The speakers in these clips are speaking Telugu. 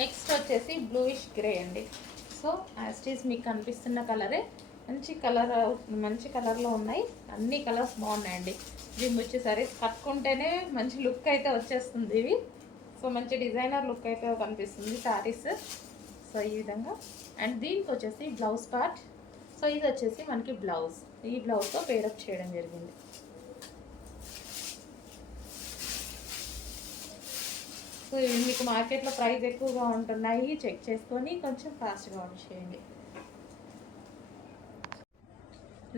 నెక్స్ట్ వచ్చేసి బ్లూయిష్ గ్రే అండి. సో యాస్టీస్ మీకు కనిపిస్తున్న కలరే మంచి కలర్లో ఉన్నాయి. అన్ని కలర్స్ బాగున్నాయండి. జిమ్ వచ్చే సారీస్ కట్టుకుంటేనే మంచి లుక్ అయితే వచ్చేస్తుంది ఇవి. సో మంచి డిజైనర్ లుక్ అయితే కనిపిస్తుంది శారీస్. సో ఈ విధంగా. అండ్ దీనికి వచ్చేసి బ్లౌజ్ పార్ట్. సో ఇది వచ్చేసి మనకి బ్లౌజ్. ఈ బ్లౌజ్తో పేరప్ చేయడం జరిగింది. సో ఇవి మీకు మార్కెట్లో ప్రైస్ ఎక్కువగా ఉంటున్నాయి, చెక్ చేసుకొని కొంచెం ఫాస్ట్గా ఆర్డర్ చేయండి.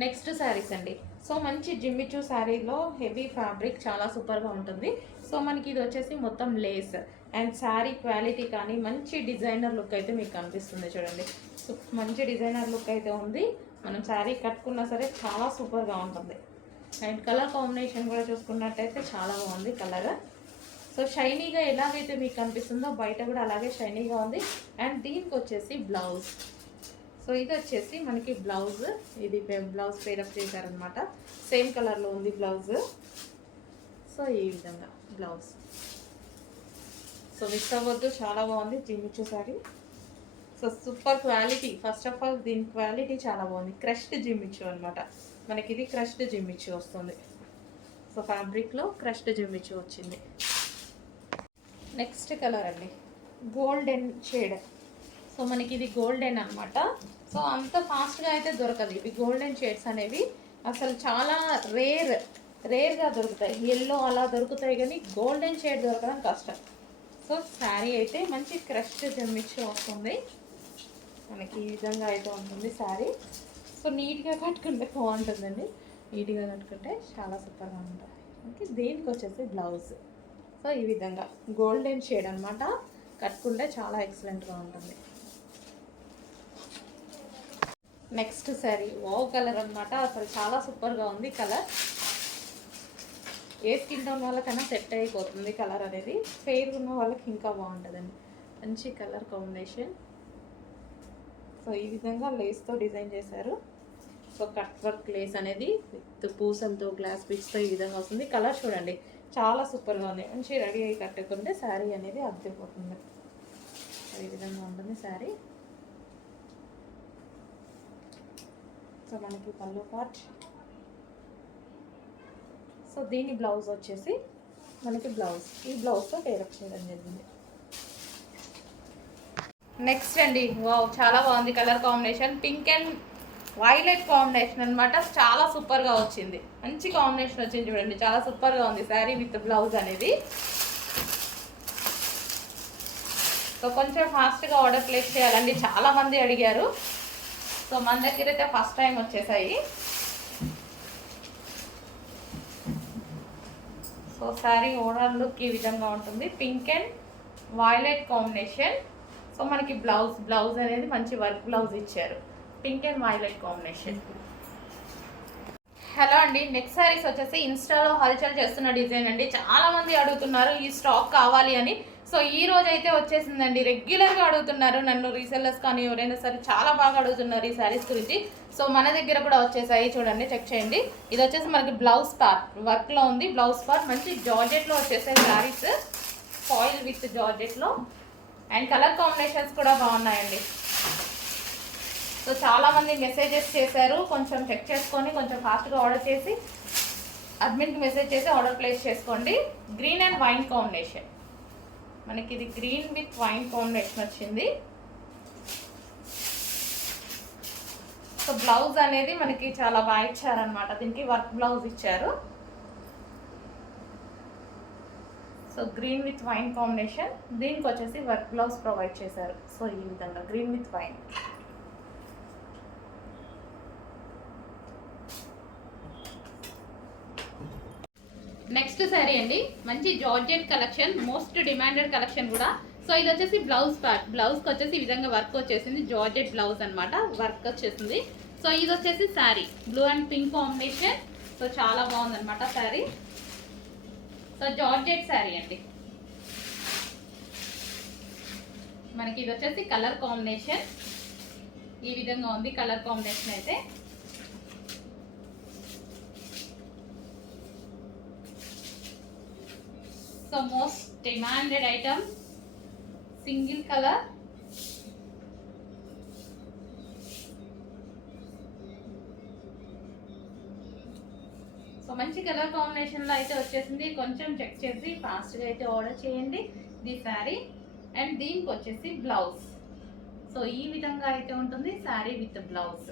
నెక్స్ట్ శారీస్ అండి. సో మంచి జిమ్మిచూ శారీలో హెవీ ఫ్యాబ్రిక్ చాలా సూపర్గా ఉంటుంది. సో మనకి ఇది వచ్చేసి మొత్తం లేస్ అండ్ శారీ క్వాలిటీ కానీ మంచి డిజైనర్ లుక్ అయితే మీకు కనిపిస్తుంది చూడండి. సో మంచి డిజైనర్ లుక్ అయితే ఉంది. మనం శారీ కట్టుకున్నా సరే చాలా సూపర్గా ఉంటుంది. అండ్ కలర్ కాంబినేషన్ కూడా చూసుకున్నట్టయితే చాలా బాగుంది కలర్. సో షైనీగా ఎలాగైతే మీకు కనిపిస్తుందో బయట కూడా అలాగే షైనీగా ఉంది. అండ్ దీనికి వచ్చేసి బ్లౌజ్. సో ఇది వచ్చేసి మనకి బ్లౌజ్. ఇది బ్లౌజ్ పేరప్ చేశారనమాట. సేమ్ కలర్లో ఉంది బ్లౌజ్. సో ఈ విధంగా బ్లౌజ్. సో మిస్ అవ్వద్దు, చాలా బాగుంది Jimmy Choo sorry. So super quality. First of all దీని క్వాలిటీ చాలా బాగుంది. క్రష్డ్ జిమ్మిచూ అనమాట. మనకి ఇది క్రష్డ్ జిమ్మిచూ వస్తుంది. సో ఫ్యాబ్రిక్లో క్రష్డ్ జిమ్మిచూ వచ్చింది. నెక్స్ట్ కలర్ అండి, గోల్డెన్ షేడ్. సో మనకి ఇది గోల్డెన్ అనమాట. సో అంత ఫాస్ట్గా అయితే దొరకదు. ఇవి గోల్డెన్ షేడ్స్ అనేవి అసలు చాలా రేర్గా దొరుకుతాయి. ఎల్లో అలా దొరుకుతాయి కానీ గోల్డెన్ షేడ్ దొరకడం కష్టం. సో శారీ అయితే మంచి క్రష్డ్ జమ్మిచ్చి వస్తుంది. మనకి ఈ విధంగా అయితే ఉంటుంది శారీ. సో నీట్గా కట్టుకుంటే బాగుంటుందండి. నీట్గా కట్టుకుంటే చాలా సూపర్గా ఉంటుంది. ఓకే, దీనికి వచ్చేసి బ్లౌజ్. సో ఈ విధంగా గోల్డెన్ షేడ్ అనమాట. కట్టుకుంటే చాలా ఎక్సలెంట్గా ఉంటుంది. నెక్స్ట్ శారీ వావ్ కలర్ అనమాట. అసలు చాలా సూపర్గా ఉంది కలర్. ఏ స్కిన్ టోన్ వాళ్ళకైనా సెట్ అయిపోతుంది కలర్ అనేది. ఫెయిర్ ఉన్న వాళ్ళకి ఇంకా బాగుంటుందండి. మంచి కలర్ కాంబినేషన్. సో ఈ విధంగా లేస్తో డిజైన్ చేశారు. సో కట్ వర్క్ లేస్ అనేది విత్ పూసలతో గ్లాస్ బీడ్స్తో ఈ విధంగా వస్తుంది. కలర్ చూడండి చాలా సూపర్గా ఉంది. మంచి రెడీ అయ్యి కట్టుకుంటే శారీ అనేది అద్దెపోతుంది. ఈ విధంగా ఉంటుంది శారీ. సో మనకి పళ్ళు పార్ట్. సో దీని బ్లౌజ్ వచ్చేసి మనకి బ్లౌజ్. ఈ బ్లౌజ్తో పేరప్ చేయడం జరిగింది. నెక్స్ట్ అండి, వావ్ చాలా బాగుంది colour combination. Pink and violet combination అనమాట. చాలా సూపర్గా వచ్చింది. మంచి కాంబినేషన్ వచ్చింది చూడండి. చాలా సూపర్గా ఉంది శారీ విత్ బ్లౌజ్ అనేది. సో కొంచెం ఫాస్ట్గా ఆర్డర్ ప్లేస్ చేయాలండి, చాలామంది అడిగారు. సో మన దగ్గర అయితే ఫస్ట్ టైం వచ్చేసాయి. సో శారీ ఓవరాల్ లుక్ ఈ విధంగా ఉంటుంది. Pink and violet combination. So మనకి బ్లౌజ్ అనేది మంచి వర్క్ బ్లౌజ్ ఇచ్చారు. Pink and violet combination. Hello అండి, నెక్స్ట్ శారీస్ వచ్చేసి ఇన్స్టాలో హల్చల్ చేస్తున్న డిజైన్ అండి. చాలా మంది అడుగుతున్నారు ఈ స్టాక్ కావాలి అని. సో ఈ రోజు అయితే వచ్చేసిందండి. రెగ్యులర్గా అడుగుతున్నారు నన్ను, రీసెల్లర్స్ కానీ ఎవరైనా సరే చాలా బాగా అడుగుతున్నారు ఈ శారీస్ గురించి. సో మన దగ్గర కూడా వచ్చేసాయి చూడండి, చెక్ చేయండి. ఇది వచ్చేసి మనకి బ్లౌజ్ పార్ట్ వర్క్లో ఉంది. బ్లౌజ్ పార్ట్ మంచి జార్జెట్లో వచ్చేసాయి శారీస్. ఫాయిల్ విత్ జార్జెట్లో. అండ్ కలర్ కాంబినేషన్స్ కూడా బాగున్నాయండి. సో చాలామంది మెసేజెస్ చేశారు. కొంచెం చెక్ చేసుకొని కొంచెం ఫాస్ట్గా ఆర్డర్ చేసి అడ్మిన్కి మెసేజ్ చేసి ఆర్డర్ ప్లేస్ చేసుకోండి. Green and wine combination. మనకి ఇది గ్రీన్ విత్ వైన్ కాంబినేషన్ వచ్చింది. సో బ్లౌజ్ అనేది మనకి చాలా బాగా ఇచ్చారనమాట. దీనికి వర్క్ బ్లౌజ్ ఇచ్చారు. So green with wine combination. దీనికి వచ్చేసి వర్క్ బ్లౌజ్ ప్రొవైడ్ చేశారు. సో ఈ విధంగా green with wine. Next sari అండి, మంచి georgette collection, most demanded collection కూడా. సో ఇది వచ్చేసి బ్లౌజ్ పార్ట్. బ్లౌజ్కి వచ్చేసి ఈ విధంగా వర్క్ వచ్చేసింది. జార్జెట్ బ్లౌజ్ అనమాట, వర్క్ వచ్చేసింది. సో ఇది వచ్చేసి sari blue and pink combination. So చాలా బాగుందన్నమాట శారీ. సో జార్జెట్ శారీ అండి. మనకి ఇది వచ్చేసి కలర్ కాంబినేషన్ ఈ విధంగా ఉంది. కలర్ కాంబినేషన్ అయితే so most demanded item single colour. So మంచి కలర్ కాంబినేషన్లో అయితే వచ్చేసింది. కొంచెం చెక్ చేసి ఫాస్ట్గా అయితే ఆర్డర్ చేయండి ది శారీ. అండ్ దీనికి వచ్చేసి బ్లౌజ్. సో ఈ విధంగా అయితే ఉంటుంది శారీ విత్ బ్లౌజ్.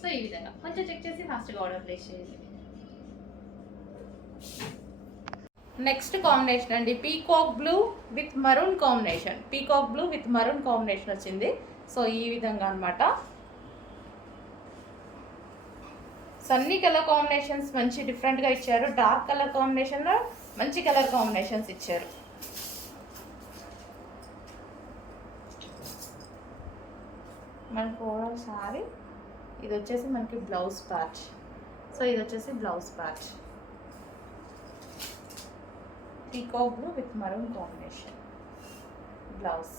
సో ఈ విధంగా కొంచెం చెక్ చేసి ఫాస్ట్గా ఆర్డర్ ప్లేస్ చేయండి. నెక్స్ట్ కాంబినేషన్ అండి, peacock blue with maroon combination. Peacock blue with maroon combination వచ్చింది. సో ఈ విధంగా అనమాట. అన్ని కలర్ కాంబినేషన్స్ మంచి డిఫరెంట్గా ఇచ్చారు. డార్క్ కలర్ కాంబినేషన్లో మంచి కలర్ కాంబినేషన్స్ ఇచ్చారు. మనకు ఓవరాల్ సారీ ఇది వచ్చేసి మనకి బ్లౌజ్ పార్ట్. సో ఇది వచ్చేసి blouse part. Peacock blue with maroon combination blouse.